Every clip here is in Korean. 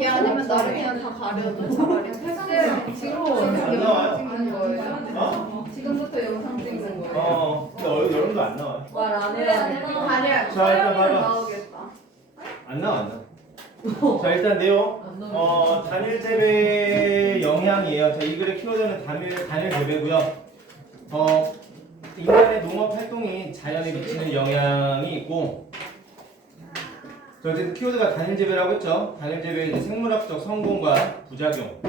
얘 아니면 나를 그냥 다 가려도 차라리 지금 영상 찍는 거예요? 지금부터 영상 찍는 거예요? 근데 여름도 안 나와. 말 안 해야 가려. 자, 일단 봐봐. 나오겠다. 안 나와. 자, 일단 내용. 단일 재배의 영향이에요. 자, 이 글의 키워드는 단일 재배고요. 인간의 농업 활동이 자연에 미치는 영향이 있고, 어쨌든 키워드가 단일 재배라고 했죠. 단일 재배의 이제 생물학적 성공과 부작용,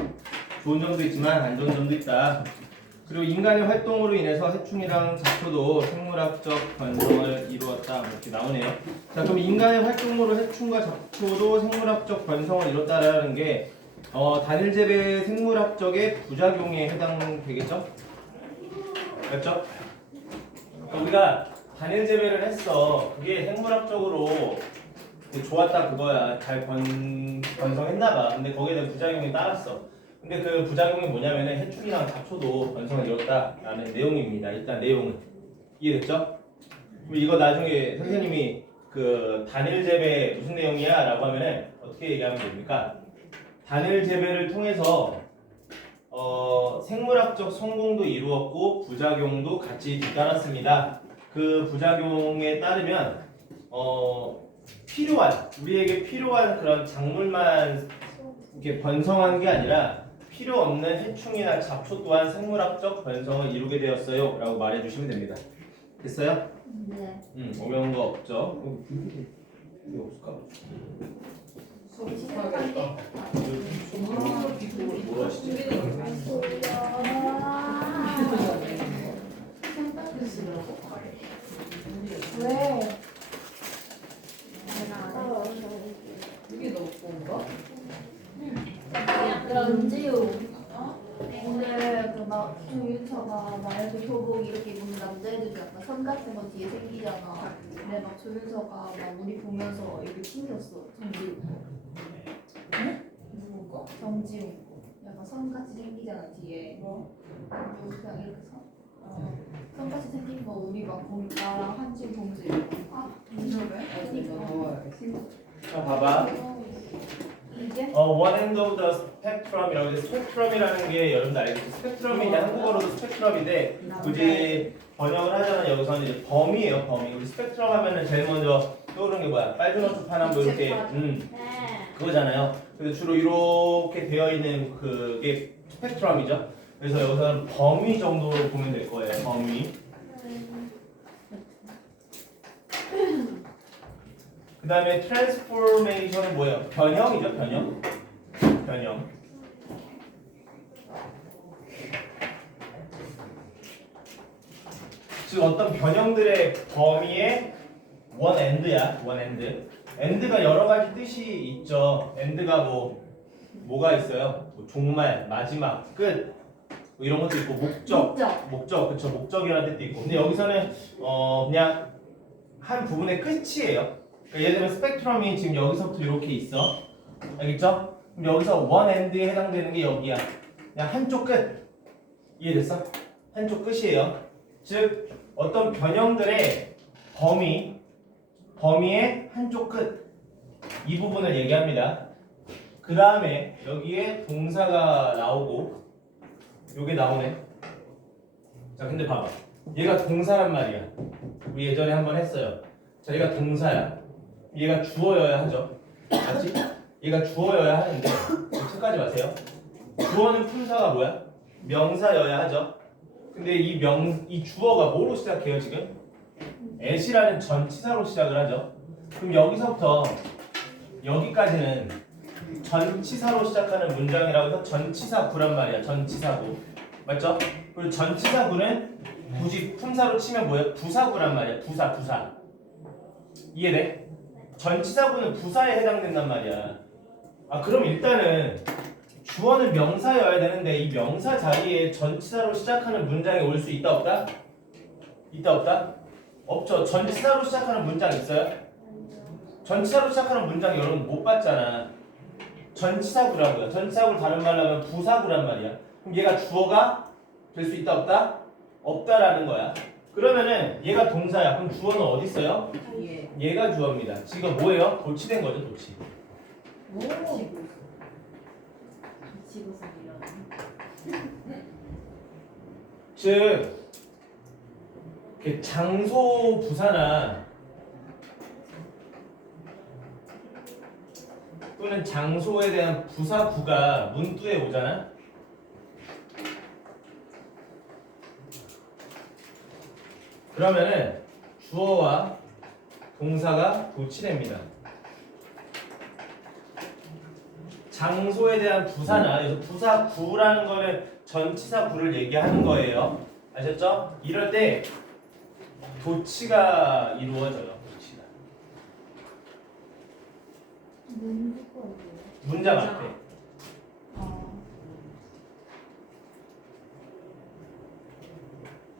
좋은 점도 있지만 안 좋은 점도 있다. 그리고 인간의 활동으로 인해서 해충이랑 잡초도 생물학적 변성을 이루었다. 이렇게 나오네요. 자, 그럼 인간의 활동으로 해충과 잡초도 생물학적 변성을 이뤘다라는 게 단일 재배 생물학적의 부작용에 해당되겠죠? 맞죠? 우리가 단일 재배를 했어. 그게 생물학적으로 좋았다 그거야. 잘 번성했나봐. 근데 거기에 대한 부작용이 따랐어. 근데 그 부작용이 뭐냐면은 해충이랑 잡초도 번성을 이뤘다라는 내용입니다. 일단 내용은 이해됐죠? 그럼 이거 나중에 선생님이 그 단일 재배 무슨 내용이야? 라고 하면은 어떻게 얘기하면 됩니까? 단일 재배를 통해서 생물학적 성공도 이루었고 부작용도 같이 뒤따랐습니다. 그 부작용에 따르면 우리에게 필요한 그런 작물만 이렇게 번성한 게 아니라 필요 없는 해충이나 잡초 또한 생물학적 변성을 이루게 되었어요 라고 말해주시면 됩니다. 됐어요? 네. 어려운 거 없죠? 이거 없을까? 뭐라 하시지? 왜? 이게 너무 좋은가? 연지우 오늘 그막 조윤서가 말해도 교복 이렇게 입으면 남자애들도 약간 선 같은 거 뒤에 생기잖아. 근데 막 조윤서가 막 우리 보면서 이렇게 튕겼어. 정지우. 누구 거? 정지우. 약간 선같이 생기잖아 뒤에. 뭐? 그냥 이렇게 선같이 생긴 거 우리 막 나랑 한진 봉수 이렇게. 자, 봐봐. 이게? One end of the spectrum이라고 해서 스펙트럼이라는 게 여러분들 알겠죠? 스펙트럼이 이제 한국어로도 스펙트럼인데 굳이 번역을 하자면 여기서는 이제 범위예요, 범위. 우리 스펙트럼 하면은 제일 먼저 떠오르는 게 뭐야? 빨간 옷 파란 뭐 이렇게 그거잖아요. 그래서 주로 이렇게 되어 있는 그게 스펙트럼이죠. 그래서 여기서는 범위 정도로 보면 될 거예요, 범위. 그 다음에 트랜스포메이션은 뭐예요? 변형이죠, 변형. 변형. 즉 어떤 변형들의 범위의 원 엔드야, 원 엔드. 엔드가 여러 가지 뜻이 있죠. 엔드가 뭐가 있어요? 뭐 종말, 마지막, 끝. 뭐 이런 것도 있고 목적, 그쵸? 목적이라는 뜻도 있고. 근데 여기서는 그냥 한 부분의 끝이에요. 그러니까 예를 들면 스펙트럼이 지금 여기서부터 이렇게 있어. 알겠죠? 그럼 여기서 원 엔드에 해당되는 게 여기야. 그냥 한쪽 끝. 이해됐어? 한쪽 끝이에요. 즉 어떤 변형들의 범위의 한쪽 끝. 이 부분을 얘기합니다. 그 다음에 여기에 동사가 나오고 요게 나오네. 자, 근데 봐봐. 얘가 동사란 말이야. 우리 예전에 한번 했어요. 자, 얘가 동사야. 얘가 주어여야 하죠. 맞지? 얘가 주어여야 하는데 착각하지 마세요. 주어는 품사가 뭐야? 명사여야 하죠. 근데 이 주어가 뭐로 시작해요 지금? at이라는 전치사로 시작을 하죠. 그럼 여기서부터 여기까지는 전치사로 시작하는 문장이라고 해서 전치사구란 말이야. 전치사구. 맞죠? 그리고 전치사구는 굳이 품사로 치면 뭐예요? 부사구란 말이야. 부사. 이해돼? 전치사구는 부사에 해당된단 말이야. 그럼 일단은 주어는 명사여야 되는데 이 명사 자리에 전치사로 시작하는 문장이 올 수 있다 없다? 있다 없다? 없죠. 전치사로 시작하는 문장 있어요? 전치사로 시작하는 문장 여러분 못 봤잖아. 전치사구라고요. 전치사구를 다른 말로 하면 부사구란 말이야. 그럼 얘가 주어가 될 수 있다 없다? 없다라는 거야. 그러면은 얘가 동사야. 그럼 주어는 어디 있어요? 얘가 주어입니다. 지금 뭐예요? 도치된 거죠, 도치. 오. 즉, 그 장소 부사나 또는 장소에 대한 부사구가 문두에 오잖아. 그러면은 주어와 동사가 도치됩니다. 장소에 대한 부사나 여기서 부사구라는 거는 전치사구를 얘기하는 거예요. 아셨죠? 이럴 때 도치가 이루어져요. 도치가. 문장 앞에.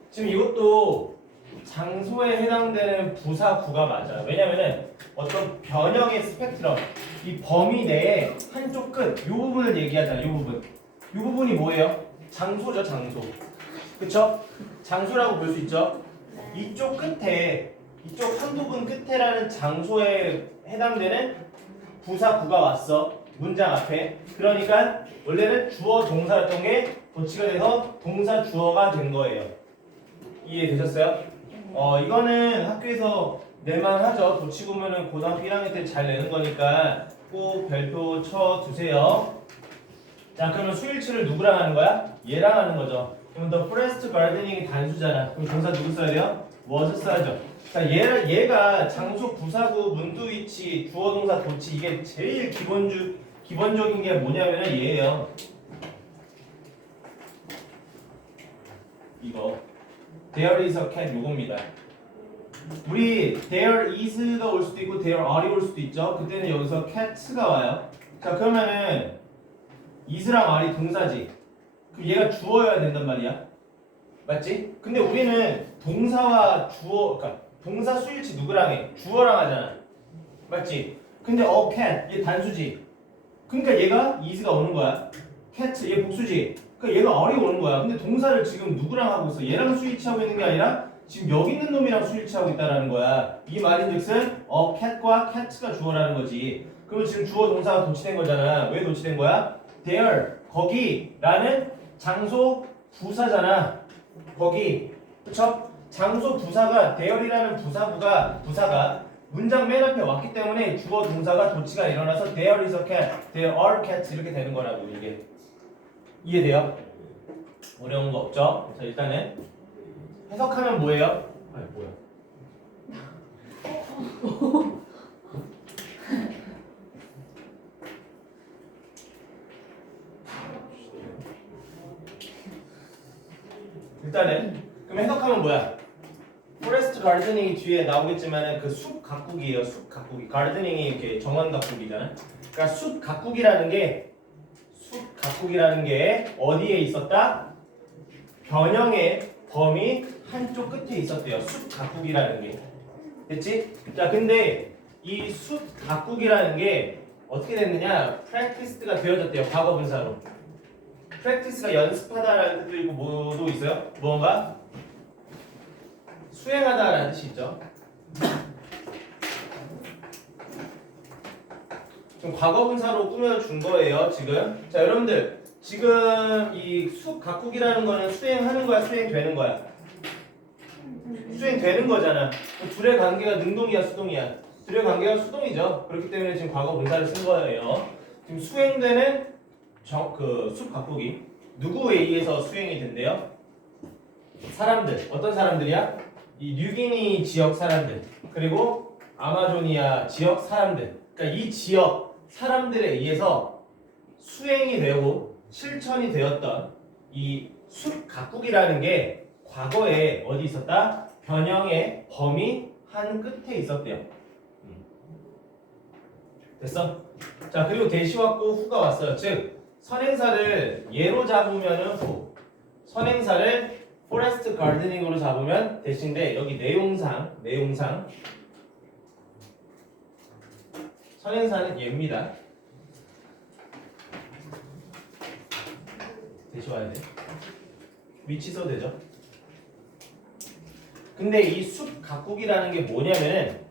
지금 이것도 장소에 해당되는 부사구가 맞아요. 왜냐면은 어떤 변형의 스펙트럼, 이 범위 내에 한쪽 끝, 이 부분을 얘기하잖아요. 이 부분. 이 부분이 뭐예요? 장소죠, 장소. 그쵸? 장소라고 볼 수 있죠? 이쪽 끝에, 이쪽 한 부분 끝에라는 장소에 해당되는 부사구가 왔어. 문장 앞에. 그러니까 원래는 주어 동사였던 게 도치가 돼서 동사 주어가 된 거예요. 이해되셨어요? 이거는 학교에서 낼만 하죠. 도치구문은 고등학교 1학년 때 잘 내는 거니까 꼭 별표 쳐두세요. 자, 그러면 수일치를 누구랑 하는 거야? 얘랑 하는 거죠. 그럼 the forest gardening이 단수잖아. 그럼 동사 누구 써야 돼요? was 써야죠. 자, 얘가 장소 부사구 문두 위치 주어 동사 도치 이게 제일 기본적인 게 뭐냐면은 얘예요. 이거 there is a cat 요겁니다. 우리 there is가 올 수도 있고 there are이 올 수도 있죠. 그때는 여기서 cat가 와요. 자, 그러면은 is랑 are이 동사지. 그럼 얘가 주어여야 된단 말이야. 맞지? 근데 우리는 동사와 주어, 그러니까 동사 수일치 누구랑 해? 주어랑 하잖아. 맞지? 근데 cat 얘 단수지. 그러니까 얘가 is가 오는 거야. cat 얘 복수지. 그러니까 얘가 are이 오는 거야. 근데 동사를 지금 누구랑 하고 있어? 얘랑 수일치하고 있는 게 아니라 지금 여기 있는 놈이랑 수일치하고 있다라는 거야. 이 말인즉슨 cat과 cat가 주어라는 거지. 그럼 지금 주어 동사가 도치된 거잖아. 왜 도치된 거야? there 거기라는 장소 부사잖아. 거기. 그쵸? 장소 부사가 there이라는 부사가 문장 맨 앞에 왔기 때문에 주어 동사가 도치가 일어나서 there is a cat, there are cats 이렇게 되는 거라고 이게. 이해돼요? 어려운 거 없죠? 자, 일단은 해석하면 뭐예요? 아니 뭐야? 일단은 그럼 해석하면 뭐야? 포레스트 가르드닝이 뒤에 나오겠지만은 그 숲 가꾸기예요. 숲 가꾸기. 가르드닝이 이렇게 정원 가꾸기잖아. 그러니까 숲 가꾸기라는 게 어디에 있었다? 변형의 범위 한쪽 끝에 있었대요. 숲 가꾸기라는 게. 됐지? 자, 근데 이 숲 가꾸기라는 게 어떻게 됐느냐? practiced가 되어졌대요. 과거 분사로. practice가 연습하다라는 뜻도 있고 뭐도 있어요? 무언가 수행하다라는 뜻이 있죠. 지금 과거 분사로 꾸며준 거예요. 지금. 자, 여러분들 지금 이 숲 가꾸기라는 거는 수행하는 거야, 수행되는 거야? 수행되는 거잖아. 둘의 관계가 능동이야, 수동이야? 둘의 관계가 수동이죠. 그렇기 때문에 지금 과거 분사를 쓴 거예요. 지금 수행되는 그 숲 가꾸기 누구에 의해서 수행이 된대요? 사람들. 어떤 사람들이야? 이 뉴기니 지역 사람들 그리고 아마조니아 지역 사람들. 그러니까 이 지역 사람들에 의해서 수행이 되고 실천이 되었던 이 숲 가꾸기라는 게 과거에 어디 있었다? 변형의 범위 한 끝에 있었대요. 됐어? 자, 그리고 대시 왔고 후가 왔어요. 즉 선행사를 예로 잡으면은 후, 선행사를 포레스트 가르드닝으로 잡으면 대신데 여기 내용상 선행사는 얘입니다. 대시 와야 돼. 위치 써도 되죠? 근데 이 숲 가꾸기라는 게 뭐냐면은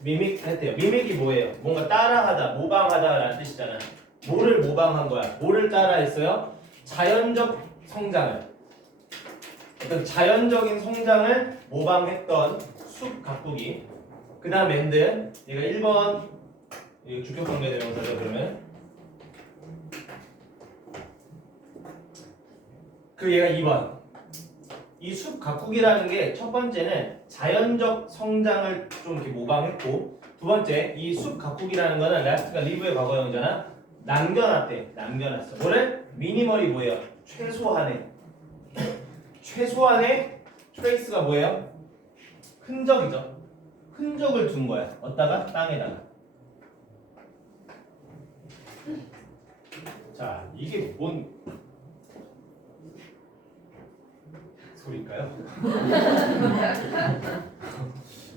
미믹 했대요. 미믹이 뭐예요? 뭔가 따라하다, 모방하다라는 뜻이잖아. 뭐를 모방한 거야? 뭐를 따라했어요? 자연적 성장을. 어떤 자연적인 성장을 모방했던 숲 가꾸기. 그 다음 엔드. 얘가 1번 주격관계대명사죠. 그러면 그 얘가 2번. 이 숲 가꾸기라는 게 첫 번째는 자연적 성장을 좀 이렇게 모방했고, 두 번째 이 숲 가꾸기라는 거는 라스트가 리브의 과거형이잖아. 남겨놨대. 남겨놨어. 뭐를? 미니멀이 뭐예요? 최소한의 트레이스가 뭐예요? 흔적이죠. 흔적을 둔 거야. 어디다가? 땅에다가. 자, 이게 뭔 소리일까요?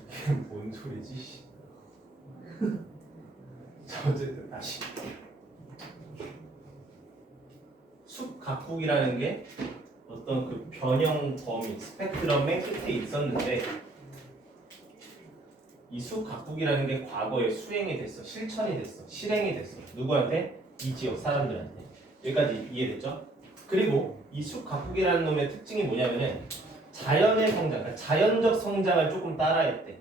이게 뭔 소리지? 자, 어쨌든 다시 숲 가꾸기라는 게 어떤 그 변형 범위, 스펙트럼의 끝에 있었는데 이 숲 가꾸기라는 게 과거에 수행이 됐어, 실천이 됐어, 실행이 됐어. 누구한테? 이 지역 사람들한테. 여기까지 이해됐죠? 그리고 이 숲 가꾸기라는 놈의 특징이 뭐냐면은 자연의 성장, 그러니까 자연적 성장을 조금 따라했대.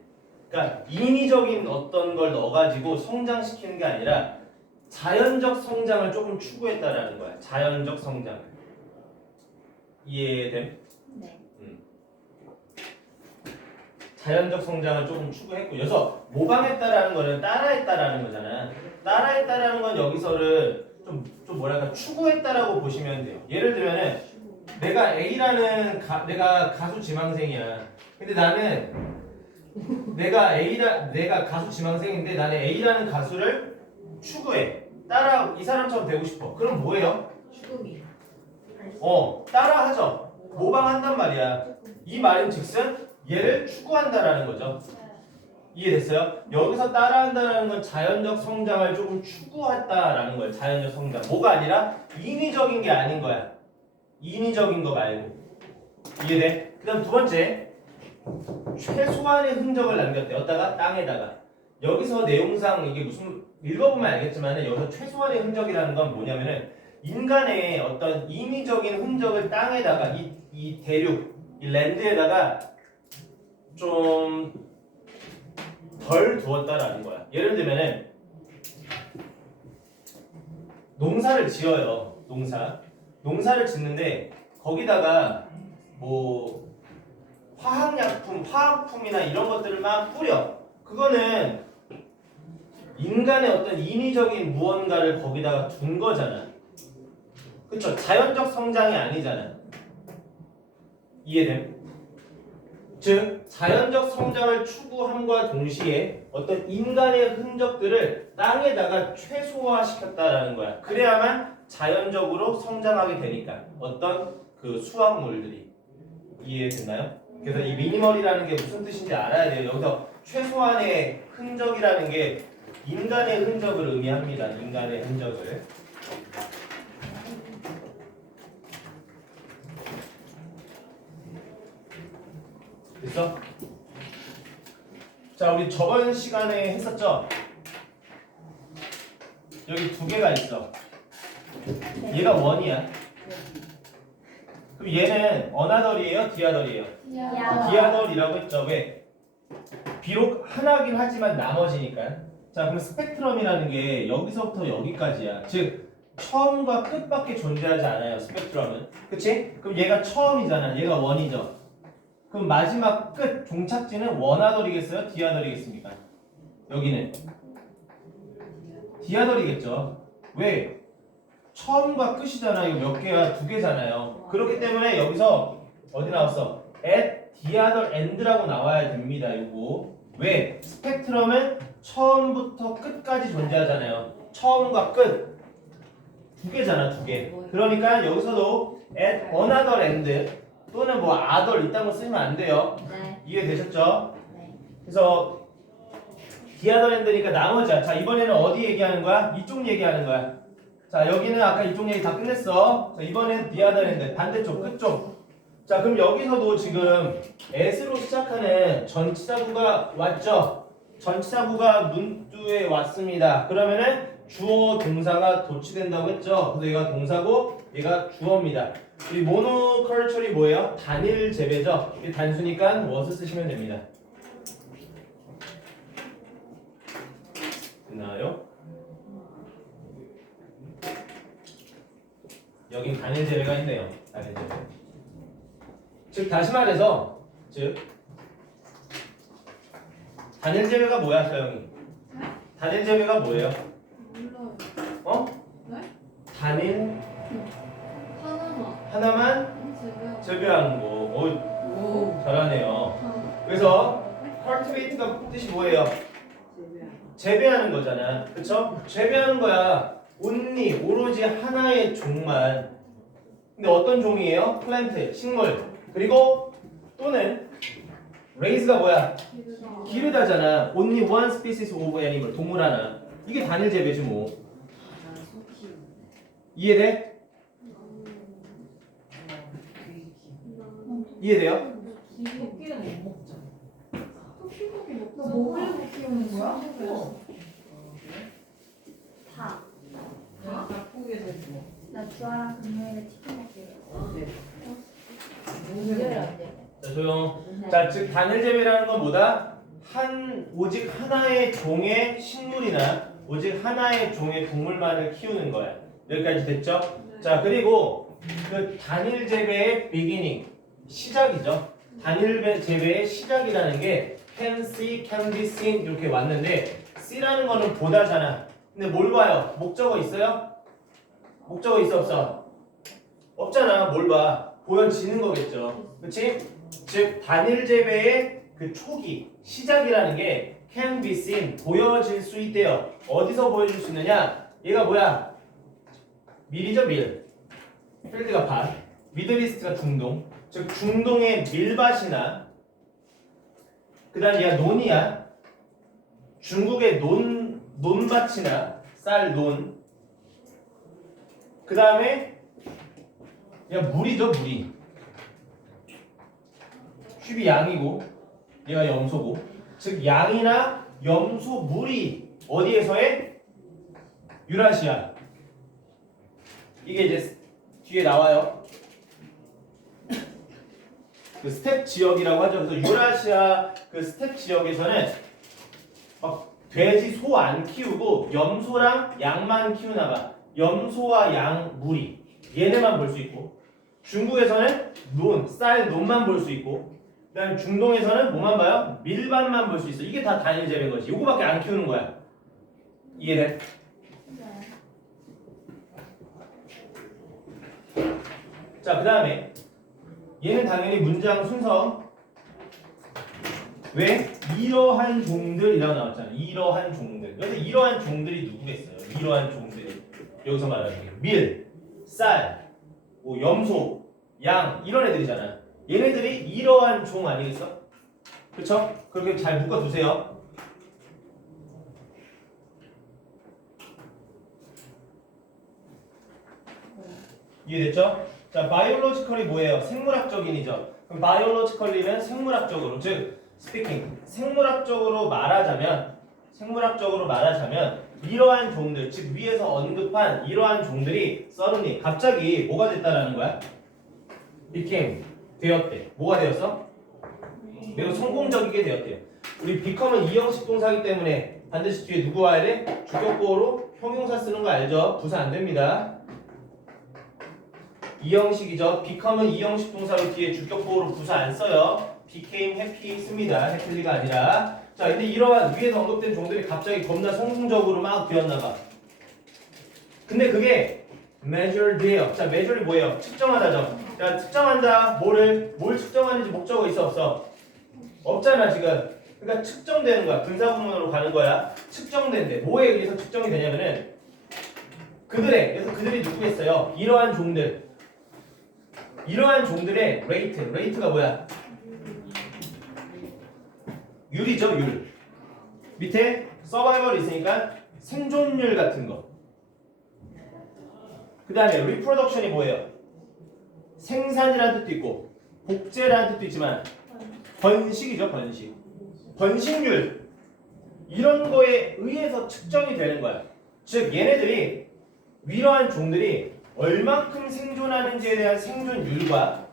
그러니까 인위적인 어떤 걸 넣어가지고 성장시키는 게 아니라 자연적 성장을 조금 추구했다라는 거야. 자연적 성장을. 이해됨? 네. 자연적 성장을 조금 추구했고, 여기서 모방했다라는 거는 따라했다라는 거잖아. 따라했다라는 건 여기서를 좀 뭐랄까 추구했다라고 보시면 돼요. 예를 들면은 내가 A라는 내가 가수 지망생이야. 근데 내가 가수 지망생인데 나는 A라는 가수를 추구해. 이 사람처럼 되고 싶어. 그럼 뭐예요? 추구미. 따라하죠. 모방한단 말이야. 이 말인즉슨 얘를 추구한다라는 거죠. 이해됐어요? 여기서 따라한다라는 건 자연적 성장을 조금 추구했다라는 거예요. 자연적 성장. 뭐가 아니라 인위적인 게 아닌 거야. 인위적인 거 말고. 이해돼? 그 다음 두 번째, 최소한의 흔적을 남겼대. 어디다가? 땅에다가. 여기서 내용상 이게 무슨 읽어보면 알겠지만 여기서 최소한의 흔적이라는 건 뭐냐면은 인간의 어떤 인위적인 흔적을 땅에다가 이 대륙, 이 랜드에다가 좀 덜 두었다라는 거야. 예를 들면은 농사를 지어요. 농사를 짓는데 거기다가 뭐 화학품이나 이런 것들을 막 뿌려. 그거는 인간의 어떤 인위적인 무언가를 거기다가 둔 거잖아. 그쵸? 자연적 성장이 아니잖아. 이해됨? 즉 자연적 성장을 추구함과 동시에 어떤 인간의 흔적들을 땅에다가 최소화시켰다라는 거야. 그래야만 자연적으로 성장하게 되니까 어떤 그 수확물들이. 이해됐나요? 그래서 이 미니멀이라는 게 무슨 뜻인지 알아야 돼요. 여기서 최소한의 흔적이라는 게 인간의 흔적을 의미합니다. 인간의 흔적을. 됐어? 자, 우리 저번 시간에 했었죠? 여기 두 개가 있어. 얘가 원이야. 그럼 얘는 어나덜이에요? 디아덜이에요? 디아덜이라고 했죠. 왜? 비록 하나긴 하지만 나머지니까. 자, 그럼 스펙트럼이라는 게 여기서부터 여기까지야. 즉 처음과 끝밖에 존재하지 않아요. 스펙트럼은. 그치? 그럼 얘가 처음이잖아. 얘가 원이죠. 그럼 마지막 끝 종착지는 원하덜이겠어요? 디아덜이겠습니까? 여기는 디아덜이겠죠. 왜? 처음과 끝이잖아. 이거 몇 개야? 두 개잖아요. 그렇기 때문에 여기서 어디 나왔어? at the other end라고 나와야 됩니다. 이거 왜? 스펙트럼은 처음부터 끝까지 존재하잖아요. 처음과 끝 두 개잖아. 두 개. 그러니까 여기서도 at another end 또는 뭐 other 이딴 거 쓰면 안 돼요. 네. 이해되셨죠? 네. 그래서 the other end니까 나머지야. 자, 이번에는 어디 얘기하는 거야? 이쪽 얘기하는 거야. 자, 여기는 아까 이쪽 얘기 다 끝냈어. 자, 이번엔 the other end 반대쪽 끝쪽. 자, 그럼 여기서도 지금 s로 시작하는 전치사구가 왔죠? 전치사구가 문두에 왔습니다. 그러면은 주어 동사가 도치된다고 했죠. 그래서 얘가 동사고 얘가 주어입니다. 이 모노컬처리 뭐예요? 단일 재배죠. 이게 단수니까 was 쓰시면 됩니다. 됐나요? 여긴 단일 재배가 있네요. 단일 재배. 즉 다시 말해서 단일 재배가 뭐야, 서영이? 단일 재배가 뭐예요? 몰라요. 어? 네? 단일 하나만. 하나만 제가. 재배하는 거. 오. 잘하네요. 그래서 cultivate가 뜻이 뭐예요? 재배하는 거잖아. 그쵸? 재배하는 거야. only, 오로지 하나의 종만. 근데 어떤 종이에요? 플랜트, 식물. 그리고 또는 raise가 뭐야? 기르다잖아. only one species of animal. 동물 하나. 이게 단일 재배지 뭐. 이해돼? 이해돼요? 토끼는 못 먹잖아. 토끼 너 먹으려고 키우는 거야? 다. 다? 바꾸게 됐어. 나 주아랑 금요일에 치킨 먹기로 했어. 네. 금요일 안 돼. 자, 조용. 자, 즉 단일 재배라는 건 뭐다? 오직 하나의 종의 식물이나 오직 하나의 종의 동물만을 키우는 거야. 여기까지 됐죠? 자, 그리고 그 단일 재배의 beginning, 시작이죠. 단일 재배의 시작이라는 게 can see, can be seen 이렇게 왔는데 see라는 거는 보다잖아. 근데 뭘 봐요? 목적어 있어요? 목적어 있어 없어? 없잖아. 뭘 봐? 보여지는 거겠죠. 그렇지? 즉 단일 재배의 그 초기, 시작이라는 게 can be seen, 보여질 수 있대요. 어디서 보여줄 수 있느냐? 얘가 뭐야? 밀이죠, 밀. 필드가 밭. 미들이스트가 중동. 즉 중동의 밀밭이나 그 다음 얘가 논이야. 중국의 논밭이나 쌀, 논. 그 다음에 얘가 물이죠, 물이. 쉿이 양이고 얘가 염소고. 즉 양이나 염소, 물이 어디에서 해? 유라시아. 이게 이제 뒤에 나와요. 그 스텝 지역이라고 하죠. 그래서 유라시아 그 스텝 지역에서는 막 돼지, 소 안 키우고 염소랑 양만 키우나 봐. 염소와 양, 무리 얘네만 볼 수 있고, 중국에서는 논, 쌀, 논만 볼 수 있고, 그다음에 중동에서는 뭐만 봐요? 밀밭만 볼 수 있어. 이게 다 단일 재배인 거지. 요거밖에 안 키우는 거야. 이해돼? 자, 그 다음에 얘는 당연히 문장 순서 왜? 이러한 종들이라고 나왔잖아. 이러한 종들. 그래서 이러한 종들이 누구겠어요? 이러한 종들이 여기서 말하는 게 밀, 쌀, 뭐 염소, 양 이런 애들이잖아. 얘네들이 이러한 종 아니겠어? 그쵸? 그렇게 잘 묶어두세요. 이해됐죠? 자, 바이올로지컬이 뭐예요? 생물학적인이죠. 그럼 바이올로지컬리는 생물학적으로, 즉 스피킹, 생물학적으로 말하자면 이러한 종들, 즉 위에서 언급한 이러한 종들이 suddenly 갑자기 뭐가 됐다라는 거야? became 되었대. 뭐가 되었어? 매우 성공적이게 되었대요. 우리 become은 이형식 동사이기 때문에 반드시 뒤에 누구 와야 돼? 주격보호로 형용사 쓰는 거 알죠? 부사 안 됩니다. 이형식이죠. become은 이형식 동사로 뒤에 주격보호로 부사 안 써요. became happy 씁니다. happy가 아니라. 자, 근데 이러한 위에서 언급된 종들이 갑자기 겁나 성공적으로 막 되었나봐. 근데 그게 measured예요. 자, measure이 뭐예요? 측정하다죠. 자, 측정한다. 뭘 측정하는지 목적어 있어 없어? 없잖아 지금. 그러니까 측정되는 거야. 분사구문으로 가는 거야. 측정된대. 뭐에 의해서 측정이 되냐면은 그래서 그들이 누구겠어요? 이러한 종들. 이러한 종들의 레이트가 뭐야? 율이죠, 율. 밑에 서바이벌이 있으니까 생존율 같은 거. 그 다음에 리프로덕션이 뭐예요? 생산이라는 뜻도 있고 복제라는 뜻도 있지만 번식이죠, 번식. 번식률. 이런 거에 의해서 측정이 되는 거야. 즉 얘네들이 이러한 종들이 얼만큼 생존하는지에 대한 생존율과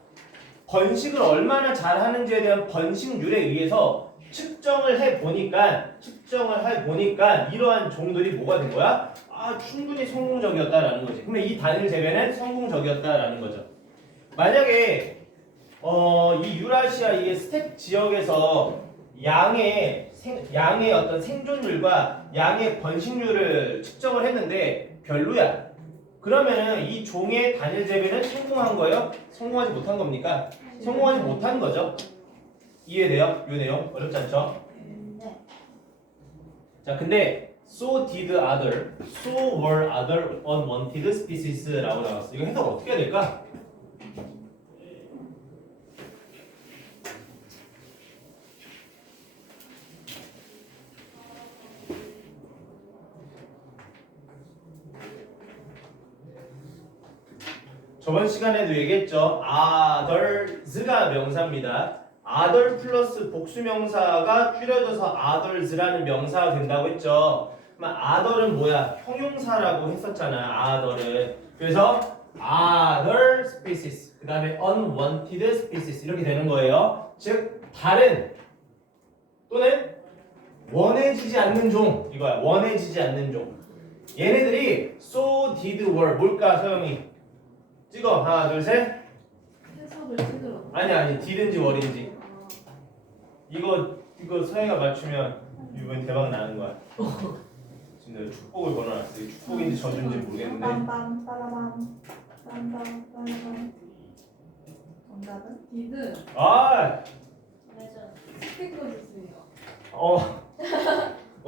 번식을 얼마나 잘하는지에 대한 번식률에 의해서 측정을 해 보니까 이러한 종들이 뭐가 된 거야? 아, 충분히 성공적이었다라는 거지. 그러면 이 단일 재배는 성공적이었다라는 거죠. 만약에 이 유라시아 이 스텝 지역에서 양의 어떤 생존율과 양의 번식률을 측정을 했는데 별로야. 그러면은 이 종의 단일 재배는 성공한 거예요? 성공하지 못한 겁니까? 성공하지 못한 거죠. 이해돼요? 이 내용 어렵지 않죠? 네. 자, 근데 so did other, so were other unwanted species라고 나왔어. 이거 해석 어떻게 해야 될까? 저번 시간에도 얘기했죠. others가 명사입니다. other 플러스 복수명사가 줄여져서 others라는 명사가 된다고 했죠. 그럼 other은 뭐야? 형용사라고 했었잖아. other은. 그래서 other species 그 다음에 unwanted species 이렇게 되는 거예요. 즉 다른 또는 원해지지 않는 종 이거야. 원해지지 않는 종. 얘네들이 so did were 뭘까 서영이? 찍어. 하나 둘 셋. 해석을 제대로. 아니 did인지 were인지. 이거 서영이가 맞추면 이번 대박 나는 거야. 지금 내가 축복을 걸어놨어. 이게 축복인지 저주인지 모르겠는데. 빰빰 빠라밤 빰빰 빠라밤. 정답은? 디드 아, 스피커 주세요.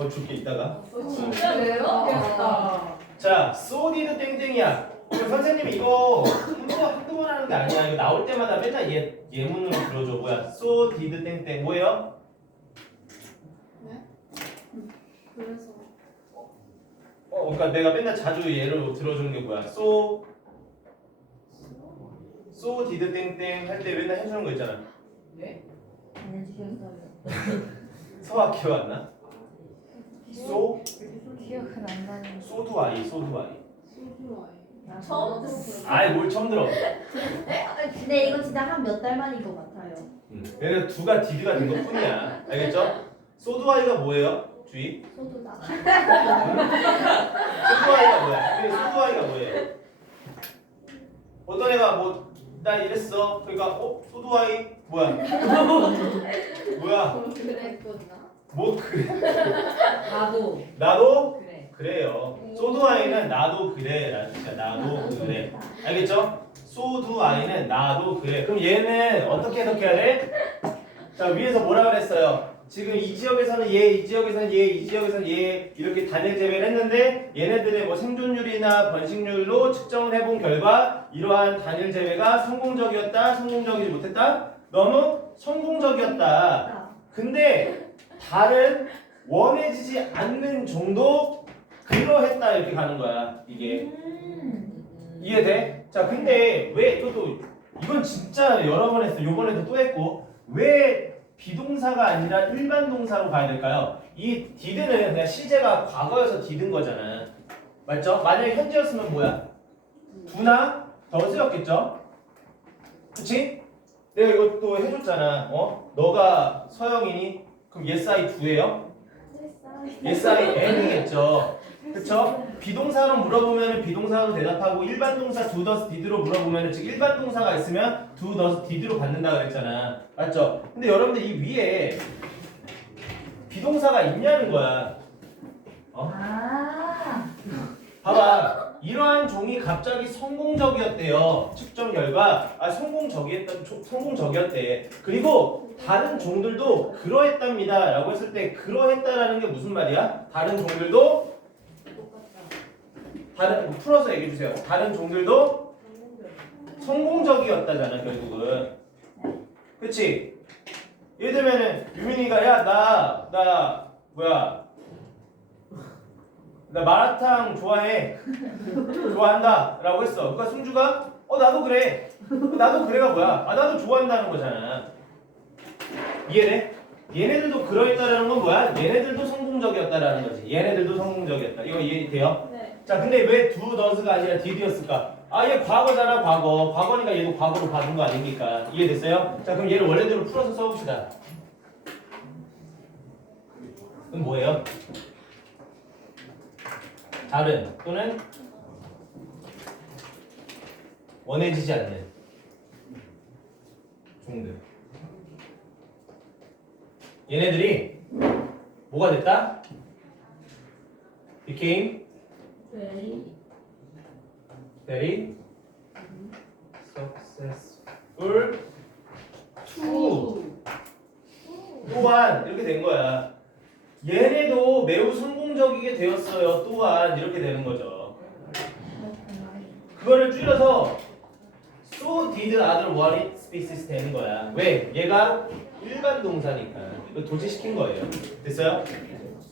줄게 이따가. 진짜로요? 귀엽다. 자, so did 땡땡이야. 선생님이 이거 한두 번 하는 게 아니야. 이거 나올 때마다 맨날 예문으로 들어줘. 뭐야? so did 땡땡 뭐예요? 그래서 그러니까 내가 맨날 자주 예로 들어주는 게 뭐야? so did 땡땡 할 때 맨날 해주는 거 있잖아. 네? 안해주셨어요. 서아 기억 안 나? so 기억은 안 나는. so do I. 소주 아이. 처음 들었어요. 아이 뭘 처음 들어. 근데 이거 진짜 한 몇 달 만인 것 같아요. 얘네 두가 did가 된 것 뿐이야. 알겠죠? so do I가 뭐예요? 주의. 소주다. so do I가 뭐야? so do I가 뭐예요? 어떤 애가 뭐 나 이랬어. 그러니까 so do I 뭐야? 뭐야? 그랬구나. 뭐 그래? 나도 나도 그래. 그래요. so do I는 나도 그래 라는 뜻이야. 나도 그래. 알겠죠? so do I는 나도 그래. 그럼 얘는 어떻게 해석해야 돼? 자, 위에서 뭐라 그랬어요? 지금 이 지역에서는 얘, 이 지역에서는 얘, 이 지역에서는 얘 이렇게 단일 재배를 했는데 얘네들의 뭐 생존율이나 번식률로 측정을 해본 결과 이러한 단일 재배가 성공적이었다, 성공적이지 못했다? 너무 성공적이었다. 근데 다른 원해지지 않는 정도 그러했다 이렇게 가는 거야 이게. 이해돼? 자, 근데 왜 이건 진짜 여러 번 했어. 요번에도 또 했고 왜 비동사가 아니라 일반 동사로 가야 될까요? 이 did는 그냥 시제가 과거여서 did인 거잖아. 맞죠? 만약에 현재였으면 뭐야? do나 does였겠죠? 그치? 내가 이것도 해줬잖아. 너가 서영이니? 그럼 yes I do예요? yes I am이겠죠. 그쵸? 비동사로 물어보면 비동사로 대답하고 일반 동사 do, does, did로 물어보면 즉 일반 동사가 있으면 do, does, did로 받는다 그랬잖아. 맞죠? 근데 여러분들 이 위에 비동사가 있냐는 거야. 봐봐. 이러한 종이 갑자기 성공적이었대요. 측정 결과 성공적이었대. 그리고 다른 종들도 그러했답니다. 라고 했을 때 그러했다라는 게 무슨 말이야? 다른 종들도 풀어서 얘기해 주세요. 다른 종들도 성공적이었다잖아 결국은. 그치? 예를 들면은 유민이가 야 나 마라탕 좋아한다 라고 했어. 그러니까 승주가 나도 그래. 나도 그래가 뭐야? 나도 좋아한다는 거잖아. 이해돼? 얘네들도 그러했다라는 건 뭐야? 얘네들도 성공적이었다라는 거지. 얘네들도 성공적이었다. 이거 이해돼요? 네. 자, 근데 왜 do does가 아니라 did였을까? 아, 얘 과거잖아, 과거. 과거니까 얘도 과거로 받은 거 아닙니까? 이해됐어요? 자, 그럼 얘를 원래대로 풀어서 써봅시다. 그럼 뭐예요? 다른 또는 원해지지 않는 종들. 얘네들이 뭐가 됐다? became very successful to 또한 이렇게 된 거야. 얘네도 매우 성공적이게 되었어요. 또한 이렇게 되는 거죠. 그거를 줄여서 so did other one species 되는 거야. 왜? 얘가 일반 동사니까. 이거 도치시킨 거예요. 됐어요?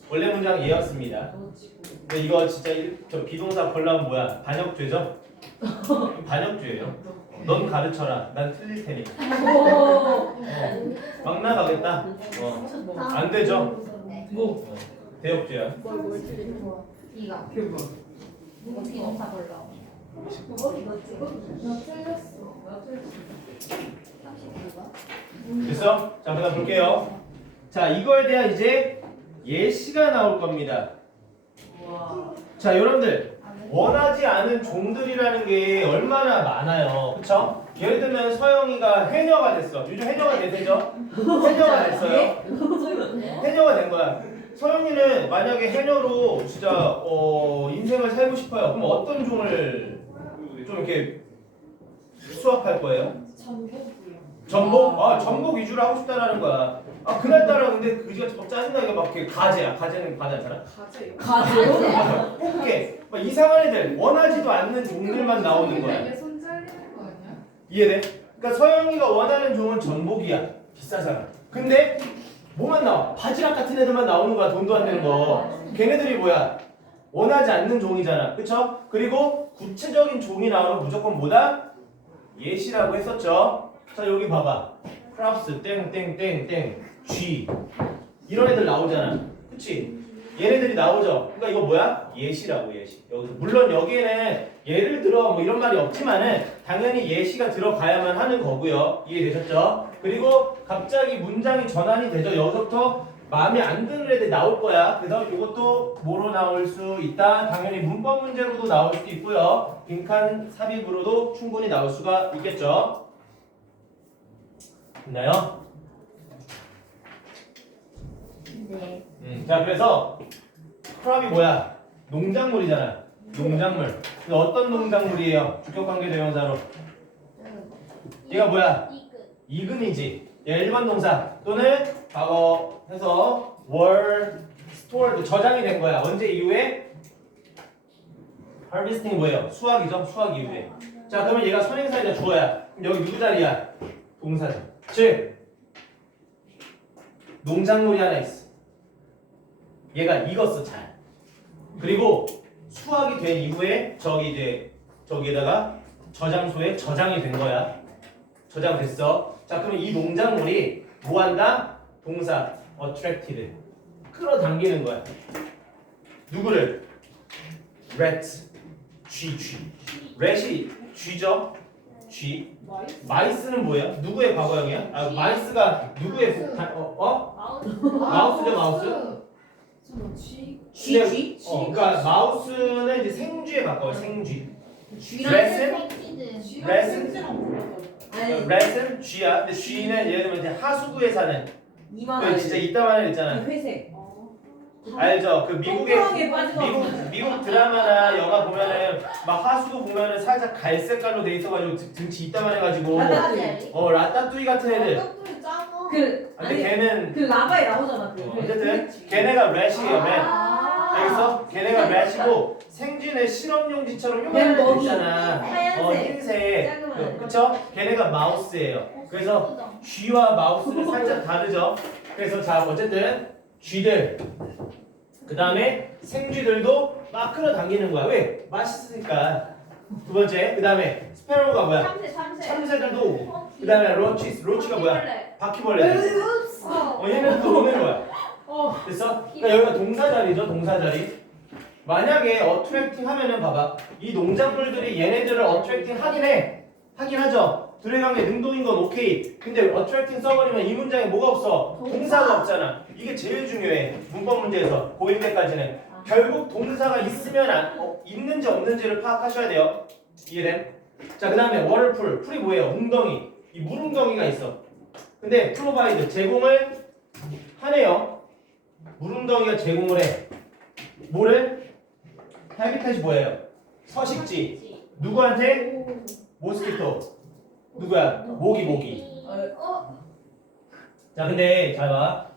원래 문장 얘였습니다. 근데 이거 진짜 저 비동사 걸라면 뭐야? 반역죄죠? 반역죄예요. 넌 가르쳐라. 난 틀릴 테니까. 막 나가겠다. 안 되죠? 뭐? 대역죄야. 뭘 틀린 거야? 이가 그 뭐? 어떻게 넘사 걸라? 나 틀렸어. 39가? 됐어? 자, 그다음 볼게요. 자, 이거에 대한 이제 예시가 나올 겁니다. 와. 자, 여러분들 원하지 않은 종들이라는 게 얼마나 많아요, 그쵸? 예를 들면 서영이가 해녀가 됐어. 요즘 해녀가 되죠? 해녀가 됐어요. 해녀가 된 거야. 서영이는 만약에 해녀로 진짜 인생을 살고 싶어요. 그럼 어떤 종을 좀 이렇게 수확할 거예요? 전복이요. 전복? 아, 전복 위주로 하고 싶다라는 거야. 아, 그날따라 근데 그지가 짜증나게 막 이렇게 가재야. 가재는 바다잖아. 가재요. 가지고? 뽑게. 막 이상한 애들, 원하지도 않는 종들만 나오는 거야. 이게 손 잘리는 거 아니야? 이해돼? 그러니까 서영이가 원하는 종은 전복이야. 비싸잖아. 근데 뭐만 나와? 바지락 같은 애들만 나오는 거야. 돈도 안 되는 거. 걔네들이 뭐야? 원하지 않는 종이잖아. 그쵸? 그리고 구체적인 종이 나오면 무조건 뭐다? 예시라고 했었죠. 자, 여기 봐봐. 크랍스 땡땡땡땡 G 이런 애들 나오잖아. 그치? 얘네들이 나오죠. 그러니까 이거 뭐야? 예시라고, 예시. 여기서 물론 여기에는 예를 들어 뭐 이런 말이 없지만은 당연히 예시가 들어가야만 하는 거고요. 이해되셨죠? 그리고 갑자기 문장이 전환이 되죠. 여기서부터 마음에 안 드는 애들이 나올 거야. 그래서 이것도 뭐로 나올 수 있다? 당연히 문법 문제로도 나올 수도 있고요. 빈칸 삽입으로도 충분히 나올 수가 있겠죠. 됐나요? 네. 자, 그래서 크랍이 뭐야? 농작물이잖아. 농작물. 근데 어떤 농작물이에요? 주격관계 대명사로. 얘가 뭐야? 이근이지. 얘 1번 동사 또는 과거 해서 were stored 저장이 된 거야. 언제 이후에? harvesting 뭐예요? 수확이죠. 수확 이후에. 자, 그러면 얘가 선행사이자 주어야. 그럼 여기 누구 자리야? 동사죠. 즉 농작물이 하나 있어. 얘가 익었어 잘. 그리고 수확이 된 이후에 저기에다가 저장소에 저장이 된 거야. 저장됐어. 자, 그러면 이 농작물이 뭐한다? 동사 attracted 끌어당기는 거야. 누구를? rat G rat이 G죠? G 마이스. 마이스는 뭐예요? 누구의 과거형이야? 아, 마이스가 누구의 마우스죠, 마우스. 잠깐 G. 근데, 그러니까 마우스는 이제 생쥐에 가까워. 생쥐. 렛은 G랑 생지랑 렛은 G야. 근데 G는 예를 들면 이제 하수구에 사는 그 진짜 이따만한 애 있잖아. 회색. 알죠? 그 미국의 똥똥하게 빠진 거 미국 드라마나 영화 보면은 막 하수구 보면은 살짝 갈색깔로 돼 있어가지고 등치 이따만 해가지고 라따뚜이 같은 애들. 떡들이 작아. 그 근데 아니 걔는 그 라바에 나오잖아 그. 어쨌든 걔네가 렛이에요. 렛. 여기서 걔네가 렛이고 생쥐는 실험용지처럼 요만한 애들 먹이. 있잖아. 하얀색. 흰색. 작은 그쵸? 걔네가 마우스예요. 그래서 G와 마우스는 살짝 다르죠. 그래서 자 어쨌든 G들 그 다음에 생쥐들도 막 끌어당기는 거야. 왜? 맛있으니까. 두 번째. 그 다음에 스페로가 뭐야? 참새. 참새들도 오고. 그 다음에 로치가 뭐야? 바퀴벌레. 얘는 또 오는 거야. 됐어? 그러니까 여기가 동사 자리죠. 동사 자리. 만약에 어트랙팅 하면은 봐봐. 이 농작물들이 얘네들을 어트랙팅 하긴 하죠. 둘의 관계 능동인 건 오케이. 근데 어트랙팅 써버리면 이 문장에 뭐가 없어? 동사가 없잖아. 이게 제일 중요해. 문법 문제에서 고1 때까지는. 결국 동사가 있는지 없는지를 파악하셔야 돼요. 이해돼? 자, 그 다음에 워터풀. 풀이 뭐예요? 웅덩이. 이 물웅덩이가 있어. 근데 프로바이드 제공을 하네요. 물웅덩이가 제공을 해. 뭐를? 해비텟이 뭐예요? 서식지. 누구한테? 모스키토. 누구야? 모기. 자, 근데 잘 봐.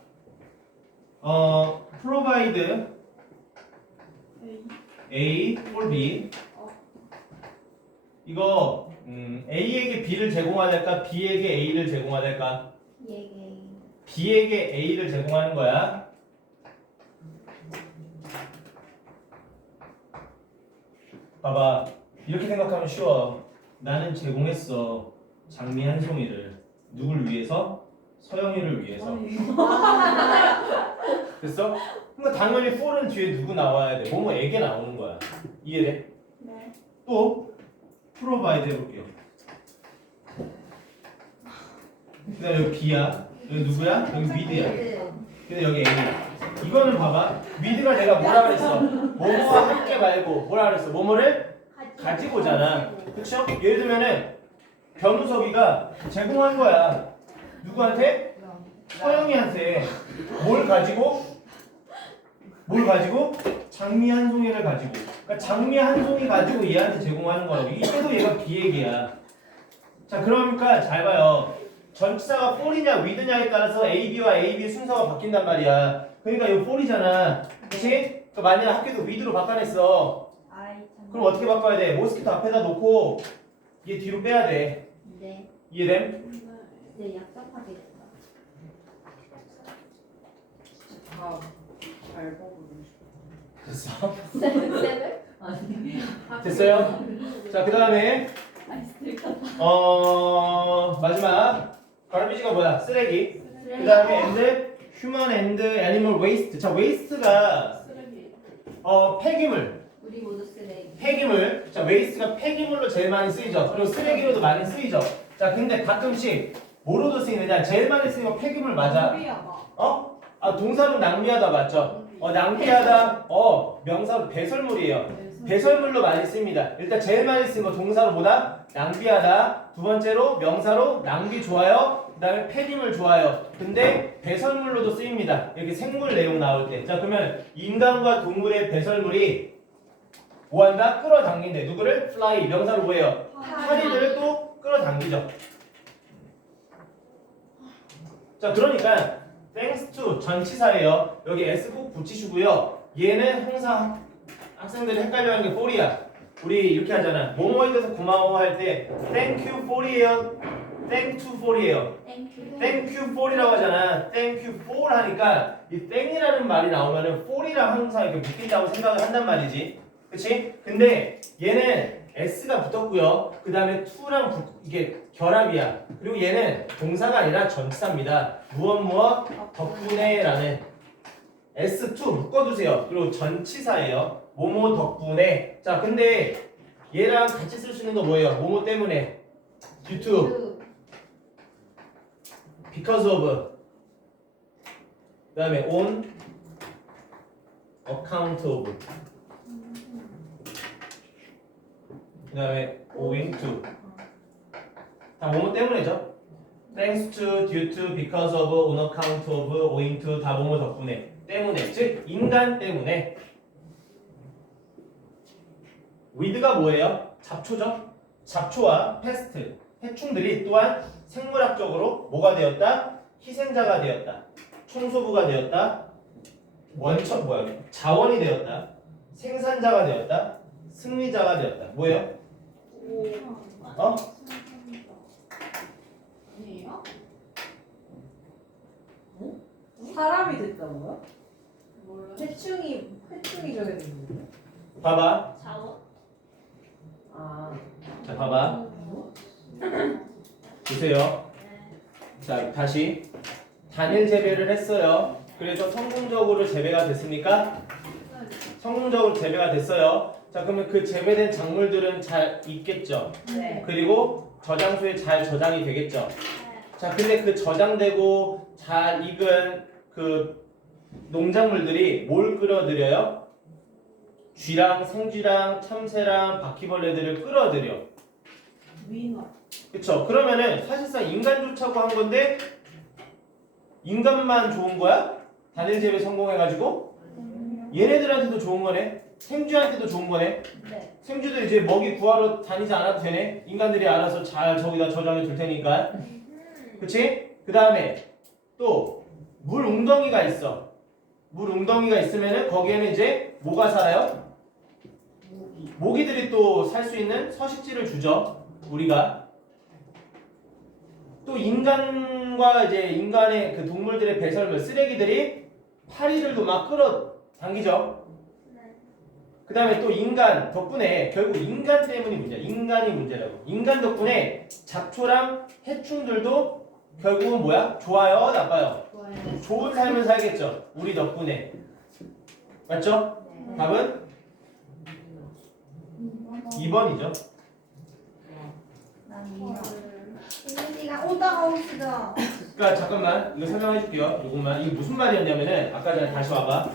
provide A for B. 이거 A에게 B를 제공해야 될까? B에게 A를 제공해야 될까? B에게 A를 제공하는 거야. 봐봐. 이렇게 생각하면 쉬워. 나는 제공했어. 장미 한 송이를. 누굴 위해서? 서영이를 위해서. 됐어? 그러니까 당연히 for은 뒤에 누구 나와야 돼? 뭐뭐에게 나오는 거야. 이해돼? 네. 또 provide 해볼게요. 그다음 여기 B야. 여기 누구야? 여기 mid야. 근데 여기 A. 이거는 봐봐. mid가 내가 뭐라 그랬어? 뭐뭐와 함께 말고 뭐라 그랬어? 뭐뭐를 가지고잖아. 그쵸? 예를 들면은 변우석이가 제공한 거야. 누구한테? 서영이한테. 뭘 가지고? 장미 한 송이를 가지고. 그러니까 장미 한 송이 가지고 얘한테 제공하는 거라고. 이때도 얘가 비얘기야. 자, 그러니까 잘 봐요. 전치사가 for이냐 with냐에 따라서 AB와 AB 순서가 바뀐단 말이야. 그러니까 이거 for이잖아. 그치? 그러니까 만약에 학교도 with로 바꿔냈어. 그럼 어떻게 바꿔야 돼? 모스키토 앞에다 놓고 얘 뒤로 빼야 돼. 네. 이해됨? 네, 약속하게 됐다. 잘 먹어도 됐어? 쌤을? 됐어요? 자, 그 다음에 마지막 garbage가 뭐야? 쓰레기. 그 다음에 and human and animal waste. 자, waste가 쓰레기. 폐기물. 우리 모두 쓰레기. 폐기물. 자, waste가 폐기물로 제일 많이 쓰이죠. 그리고 쓰레기로도 많이 쓰이죠. 자, 근데 가끔씩 뭐로도 쓰이느냐? 제일 많이 쓰이는 거 폐기물 맞아? 어? 동사는 낭비하다 맞죠? 낭비하다. 명사 배설물이에요. 배설물로 많이 씁니다. 일단 제일 많이 쓰는 거 동사로 보다 낭비하다. 두 번째로 명사로 낭비 좋아요. 그 다음에 폐기물 좋아요. 근데 배설물로도 쓰입니다. 이렇게 생물 내용 나올 때. 자, 그러면 인간과 동물의 배설물이 뭐한다? 끌어당긴대. 누구를? fly. 명사로 뭐예요? 파리들을 또 끌어당기죠. 자, 그러니까 thanks to 전치사예요. 여기 s 꼭 붙이시고요. 얘는 항상 학생들이 헷갈려하는 게 for이야. 우리 이렇게 하잖아. 뭐뭐에 대해서 고마워 할 때 thank you for이에요. thank to for이에요. thank you for이라고 하잖아. thank you for 하니까 이 thank이라는 말이 나오면은 for이랑 항상 이렇게 묶인다고 생각을 한단 말이지. 그치? 근데 얘는 s가 붙었고요. 그 다음에 to랑 이게 결합이야. 그리고 얘는 동사가 아니라 전치사입니다. 무엇 덕분에 라는 S2 묶어두세요. 그리고 전치사예요. 뭐뭐 덕분에. 자, 근데 얘랑 같이 쓸 수 있는 거 뭐예요? 뭐뭐 때문에. due to, because of, 그 다음에 on account of, 그 다음에 owing to. 다 뭐뭐 때문에죠. thanks to, due to, because of, on account of, owing to 다 뭐뭐 덕분에. 때문에. 즉 인간 때문에. with가 뭐예요? 잡초죠. 잡초와 pest, 해충들이 또한 생물학적으로 뭐가 되었다? 희생자가 되었다. 청소부가 되었다. 자원이 되었다. 생산자가 되었다. 승리자가 되었다. 뭐예요? 아니에요? 사람이 됐다고요? 몰라. 해충이 저게 됐는데. 봐봐. 자원? 아. 자, 봐봐. 보세요. 자, 다시 단일 재배를 했어요. 그래서 성공적으로 재배가 됐습니까? 성공적으로 재배가 됐어요. 자, 그러면 그 재배된 작물들은 잘 익겠죠. 네. 그리고 저장소에 잘 저장이 되겠죠. 자, 근데 그 저장되고 잘 익은 그 농작물들이 뭘 끌어들여요? 쥐랑 생쥐랑 참새랑 바퀴벌레들을 끌어들여. 위너. 그쵸? 그러면은 사실상 인간 좋자고 한 건데 인간만 좋은 거야? 단일 재배 성공해가지고 얘네들한테도 좋은 거네. 생쥐한테도 좋은 거네. 네. 생쥐도 이제 먹이 구하러 다니지 않아도 되네. 인간들이 알아서 잘 저기다 저장해 둘 테니까. 그치? 그 다음에 또 물 웅덩이가 있어. 물 웅덩이가 있으면은 거기에는 이제 뭐가 살아요? 모기들이 또 살 수 있는 서식지를 주죠. 우리가. 또 인간과 이제 인간의 그 동물들의 배설물 쓰레기들이 파리들도 막 끌어당기죠. 그 다음에 또 인간 덕분에 결국 인간 때문이 문제야. 인간이 문제라고. 인간 덕분에 잡초랑 해충들도 결국은 뭐야? 좋아요? 나빠요? 좋아요. 좋은 삶을 살겠죠. 우리 덕분에. 맞죠? 네. 답은 2번이죠. 난 이거. 이민지가 오다가 오시죠. 그러니까 잠깐만 이거 설명해 줄게요. 이것만 이게 무슨 말이었냐면은 아까 전에 다시 와봐.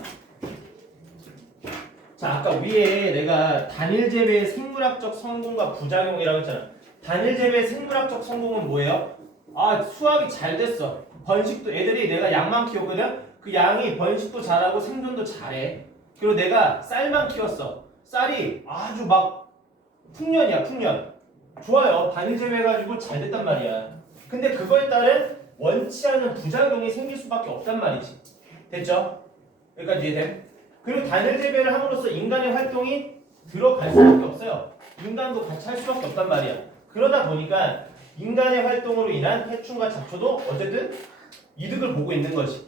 자 아까 위에 내가 단일 재배의 생물학적 성공과 부작용이라고 했잖아. 단일 재배의 생물학적 성공은 뭐예요? 아 수확이 잘 됐어. 번식도 애들이 내가 양만 키웠거든. 그 양이 번식도 잘하고 생존도 잘해. 그리고 내가 쌀만 키웠어. 쌀이 아주 막 풍년이야 풍년. 좋아요. 단일 재배해가지고 잘 됐단 말이야. 근데 그거에 따른 원치 않은 부작용이 생길 수밖에 없단 말이지. 됐죠? 여기까지 이해됨? 그리고 단일 재배를 함으로써 인간의 활동이 들어갈 수밖에 없어요. 인간도 같이 할 수밖에 없단 말이야. 그러다 보니까 인간의 활동으로 인한 해충과 잡초도 어쨌든 이득을 보고 있는 거지.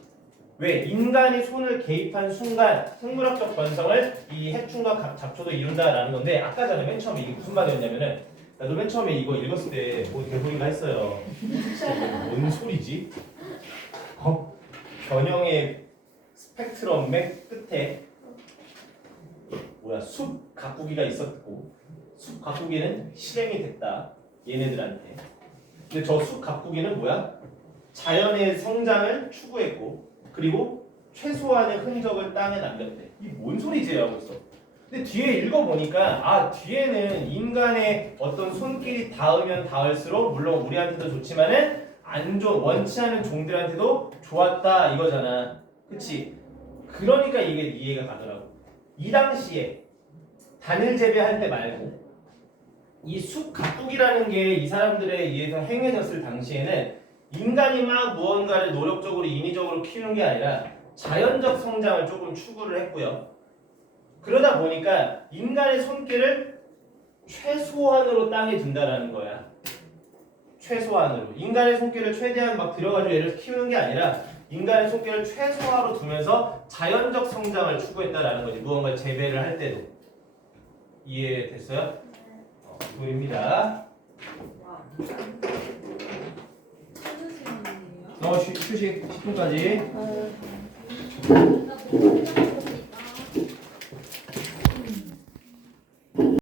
왜? 인간이 손을 개입한 순간 생물학적 번성을 이 해충과 잡초도 이룬다라는 건데 아까 전에 맨 처음에 이게 무슨 말이었냐면은 나도 맨 처음에 이거 읽었을 때 뭐 개소리가 했어요. 뭔 소리지? 변형의 스펙트럼 맨 끝에 뭐야 숲 가꾸기가 있었고 숲 가꾸기는 실행이 됐다 얘네들한테. 근데 저 숲 가꾸기는 뭐야? 자연의 성장을 추구했고 그리고 최소한의 흔적을 땅에 남겼대. 이 뭔 소리지? 라고 했어. 근데 뒤에 읽어보니까 아 뒤에는 인간의 어떤 손길이 닿으면 닿을수록 물론 우리한테도 좋지만은 안 좋은 원치 않은 종들한테도 좋았다 이거잖아. 그치? 그러니까 이게 이해가 가더라고. 이 당시에 단일 재배할 때 말고 이 숲 가꾸기라는 게 이 사람들에 의해서 행해졌을 당시에는 인간이 막 무언가를 노력적으로 인위적으로 키우는 게 아니라 자연적 성장을 조금 추구를 했고요. 그러다 보니까 인간의 손길을 최소한으로 땅에 둔다라는 거야. 최소한으로. 인간의 손길을 최대한 막 들여가지고 얘를 키우는 게 아니라 인간의 손길을 최소화로 두면서 자연적 성장을 추구했다라는 거지. 무언가 재배를 할 때도. 이해됐어요? 이거입니다. 와. 쉬는 시간이에요? 휴식 10분까지. 나 너무